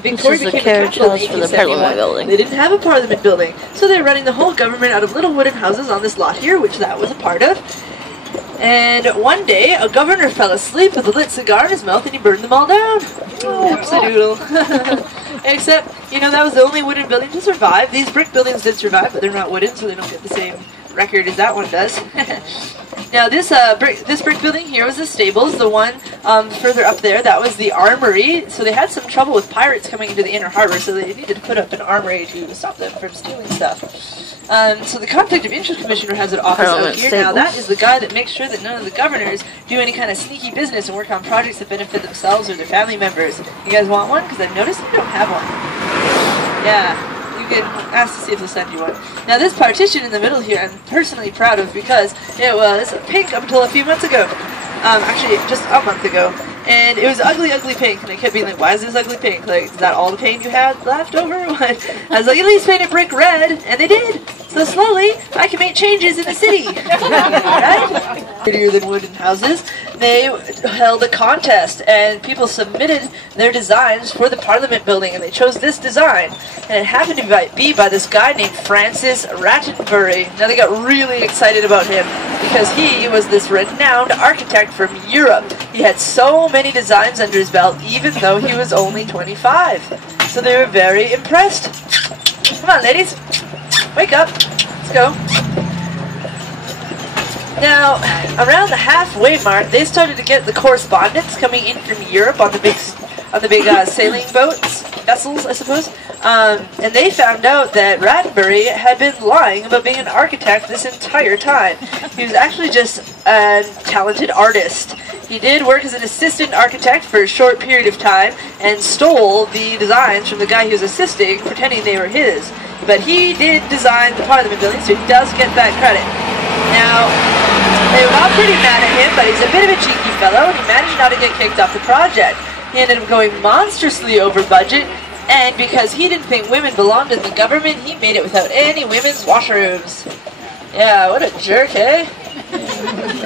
Victoria became the capital in 1871. They didn't have a parliament building, so they're running the whole government out of little wooden houses on this lot here, which that was a part of. And one day, a governor fell asleep with a lit cigar in his mouth and he burned them all down. Doodle. Except, you know, that was the only wooden building to survive. These brick buildings did survive, but they're not wooden, so they don't get the same record as that one does. Now, this brick building here was the stables. The one further up there, that was the armory. So they had some trouble with pirates coming into the inner harbor, so they needed to put up an armory to stop them from stealing stuff. So the Conflict of Interest Commissioner has an office out here. Now, that is the guy that makes sure that none of the governors do any kind of sneaky business and work on projects that benefit themselves or their family members. You guys want one? Because I've noticed you don't have one. Yeah. Ask to see if they'll send you one. Now this partition in the middle here I'm personally proud of because it was pink up until a few months ago. Actually just a month ago. And it was ugly, ugly pink. And I kept being like, why is this ugly pink? Like, is that all the paint you had left over? I was like, at least paint it brick red. And they did. So slowly, I can make changes in the city. Right? Prettier than wooden houses. They held a contest, and people submitted their designs for the Parliament building, and they chose this design. And it happened to be by this guy named Francis Rattenbury. Now they got really excited about him because he was this renowned architect from Europe. He had so many designs under his belt, even though he was only 25. So they were very impressed. Come on, ladies. Wake up. Let's go. Now, around the halfway mark, they started to get the correspondence coming in from Europe on the big sailing boats, vessels, I suppose. And they found out that Rattenbury had been lying about being an architect this entire time. He was actually just a talented artist. He did work as an assistant architect for a short period of time and stole the designs from the guy he was assisting, pretending they were his. But he did design the Parliament building, so he does get that credit. Now, they were all pretty mad at him, but he's a bit of a cheeky fellow, and he managed not to get kicked off the project. He ended up going monstrously over budget, and because he didn't think women belonged in the government, he made it without any women's washrooms. Yeah, what a jerk, eh?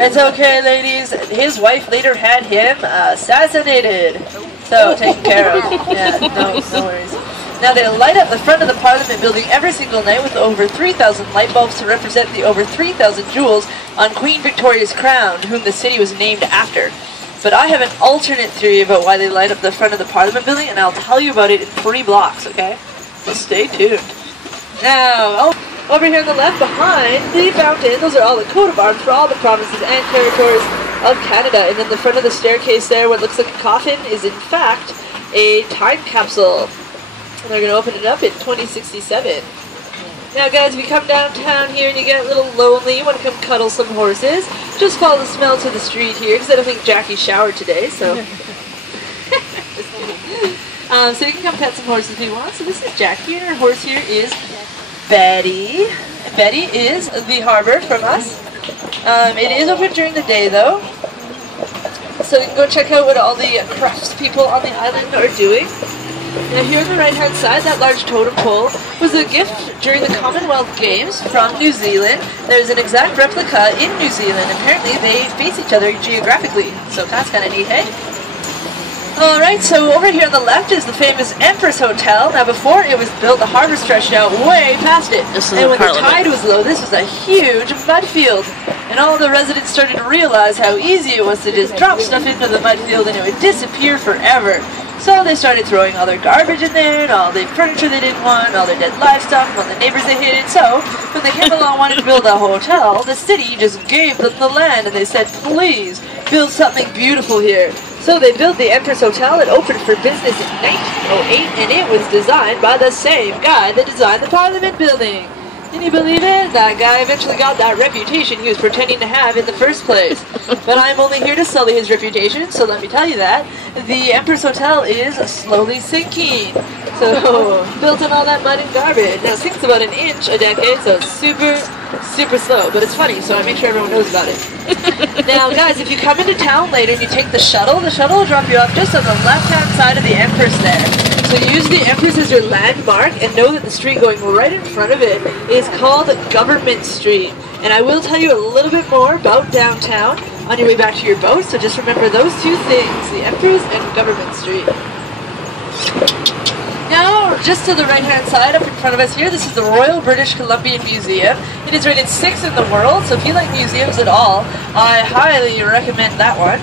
It's okay, ladies. His wife later had him assassinated. So, taken care of. Yeah, no worries. Now they light up the front of the Parliament building every single night with over 3,000 light bulbs to represent the over 3,000 jewels on Queen Victoria's crown, whom the city was named after. But I have an alternate theory about why they light up the front of the Parliament building, and I'll tell you about it in 3 blocks, okay? So stay tuned. Now, over here on the left behind the fountain, those are all the coat of arms for all the provinces and territories of Canada. And then the front of the staircase there, what looks like a coffin, is in fact a time capsule. And they're going to open it up in 2067. Now guys, if you come downtown here and you get a little lonely, you want to come cuddle some horses, just follow the smell to the street here, because I don't think Jackie showered today, so... so you can come pet some horses if you want. So this is Jackie, and her horse here is Betty. And Betty is the harbor from us. It is open during the day though. So you can go check out what all the crafts people on the island are doing. Now here on the right hand side, that large totem pole was a gift during the Commonwealth Games from New Zealand. There's an exact replica in New Zealand. Apparently they face each other geographically, so that's kind of neat, hey? Alright, so over here on the left is the famous Empress Hotel. Now before it was built, the harbor stretched out way past it. And when the tide was low, this was a huge mud field. And all the residents started to realize how easy it was to just drop stuff into the mud field and it would disappear forever. So they started throwing all their garbage in there, and all the furniture they didn't want, all their dead livestock, and all the neighbors they hated. So, when they came along and wanted to build a hotel, the city just gave them the land, and they said, please, build something beautiful here. So they built the Empress Hotel. It opened for business in 1908, and it was designed by the same guy that designed the Parliament building. Can you believe it? That guy eventually got that reputation he was pretending to have in the first place. But I'm only here to sully his reputation, so let me tell you that. The Empress Hotel is slowly sinking. So, built on all that mud and garbage. Now, it sinks about 1 inch a decade, so it's super, super slow. But it's funny, so I make sure everyone knows about it. Now, guys, if you come into town later and you take the shuttle will drop you off just on the left-hand side of the Empress there. So use the Empress as your landmark and know that the street going right in front of it is called Government Street. And I will tell you a little bit more about downtown on your way back to your boat, so just remember those 2 things, the Empress and Government Street. just to the right-hand side up in front of us here, this is the Royal British Columbian Museum. It is rated 6 in the world, so if you like museums at all, I highly recommend that one.